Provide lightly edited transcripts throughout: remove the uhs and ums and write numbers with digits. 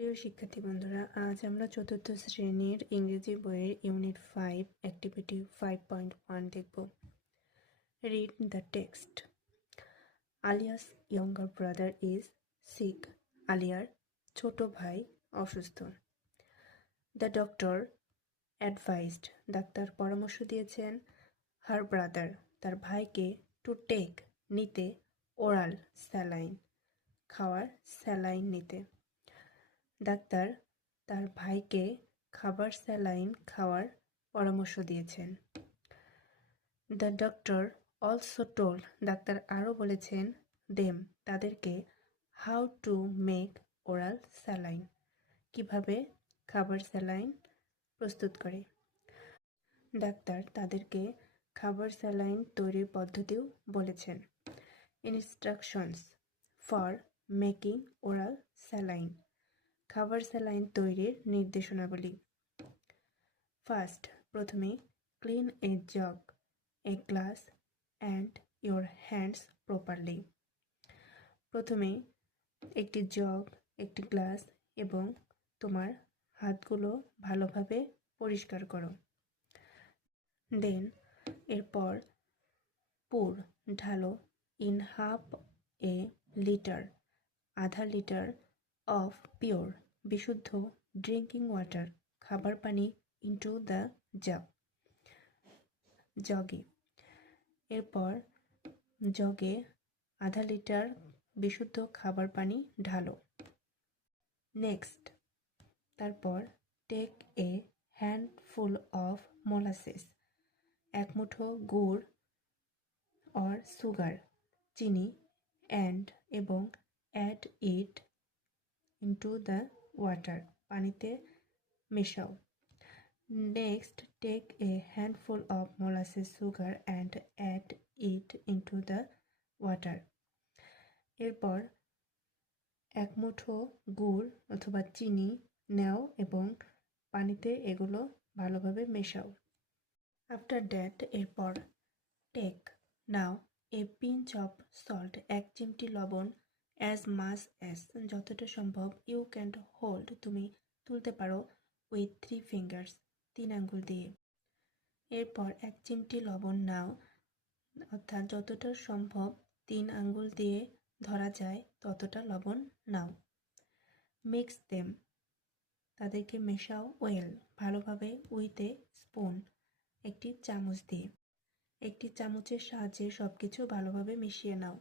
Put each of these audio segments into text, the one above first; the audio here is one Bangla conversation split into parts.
প্রিয় শিক্ষার্থী বন্ধুরা, আজ আমরা চতুর্থ শ্রেণীর ইংরেজি বইয়ের ইউনিট 5 অ্যাক্টিভিটি 5.1 দেখব। Read the text. Alia's younger brother is sick. আলিয়ার ছোট ভাই অসুস্থ। দ্য ডক্টর অ্যাডভাইসড, ডাক্তার পরামর্শ দিয়েছেন, হার ব্রাদার তার ভাইকে, টু টেক নিতে, ওরাল স্যালাইন খাওয়ার স্যালাইন নিতে। ডাক্তার তার ভাইকে খাবার স্যালাইন খাওয়ার পরামর্শ দিয়েছেন। The doctor also told, doctor আরও বলেছেন, দেম তাদেরকে, how to make oral saline কিভাবে খাবার স্যালাইন প্রস্তুত করে। ডাক্তার তাদেরকে খাবার স্যালাইন তৈরির পদ্ধতিও বলেছেন। Instructions for making oral saline, খাবার স্যালাইন তৈরির নির্দেশনাবলী। ফার্স্ট, প্রথমে, clean A jug, a glass and your hands properly. প্রথমে একটি জগ, একটি গ্লাস এবং তোমার হাতগুলো ভালোভাবে পরিষ্কার করো। দেন এরপর পুর ঢালো, ইন হাফ এ লিটার আধা লিটার অফ পিওর বিশুদ্ধ ড্রিঙ্কিং ওয়াটার খাবার পানি, ইনটু দ্য জগে। এরপর জগে আধা লিটার বিশুদ্ধ খাবার পানি ঢালো। নেক্সট, তারপর take a handful of molasses, এক মুঠো গুড় অর সুগার চিনি, অ্যান্ড এবং add it into the water পানিতে মেশাও। Next, take a handful of molasses sugar and add it into the water. এরপর এক মুঠো গুড় অথবা চিনি নাও এবং পানিতে এগুলো ভালোভাবে মেশাও। আফটার দ্যাট, এরপর take now a pinch of salt, এক চিমটি লবণ, অ্যাজ মাচ অ্যাজ যতটা সম্ভব, ইউ ক্যান হোল্ড তুমি তুলতে পারো, উইথ 3 ফিঙ্গার্স 3 আঙ্গুল দিয়ে। এরপর এক চিমটি লবণ নাও, অর্থাৎ যতটা সম্ভব 3 আঙ্গুল দিয়ে ধরা যায় ততটা লবণ নাও। মিক্স দেম তাদেরকে মেশাও, ওয়েল ভালোভাবে, উইথ এ স্পুন একটি চামচ দিয়ে। একটি চামচের সাহায্যে সব কিছু ভালোভাবে মিশিয়ে নাও।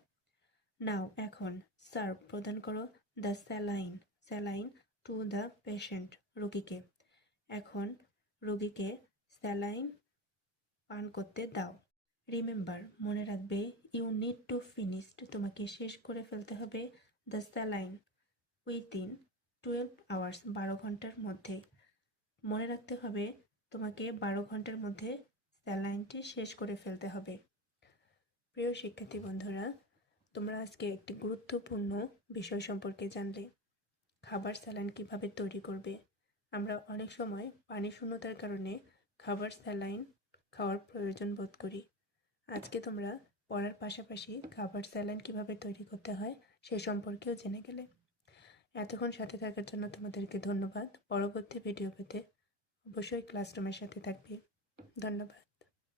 নাও এখন সার্ভ প্রদান করো, the saline to the patient রোগীকে। এখন রোগীকে স্যালাইন পান করতে দাও। রিমেম্বার মনে রাখবে, ইউ নিড টু ফিনিশড তোমাকে শেষ করে ফেলতে হবে, দ্য স্যালাইন উইথিন 12 আওয়ার্স 12 ঘন্টার মধ্যে। মনে রাখতে হবে তোমাকে 12 ঘন্টার মধ্যে স্যালাইনটি শেষ করে ফেলতে হবে। প্রিয় শিক্ষার্থী বন্ধুরা, তোমরা আজকে একটি গুরুত্বপূর্ণ বিষয় সম্পর্কে জানলে, খাবার স্যালাইন কিভাবে তৈরি করবে। আমরা অনেক সময় পানি শূন্যতার কারণে খাবার স্যালাইন খাওয়ার প্রয়োজন বোধ করি। আজকে তোমরা পড়ার পাশাপাশি খাবার স্যালাইন কিভাবে তৈরি করতে হয় সে সম্পর্কেও জেনে গেলে। এতক্ষণ সাথে থাকার জন্য তোমাদেরকে ধন্যবাদ। পরবর্তী ভিডিও পেতে অবশ্যই ক্লাসরুমের সাথে থাকবে। ধন্যবাদ।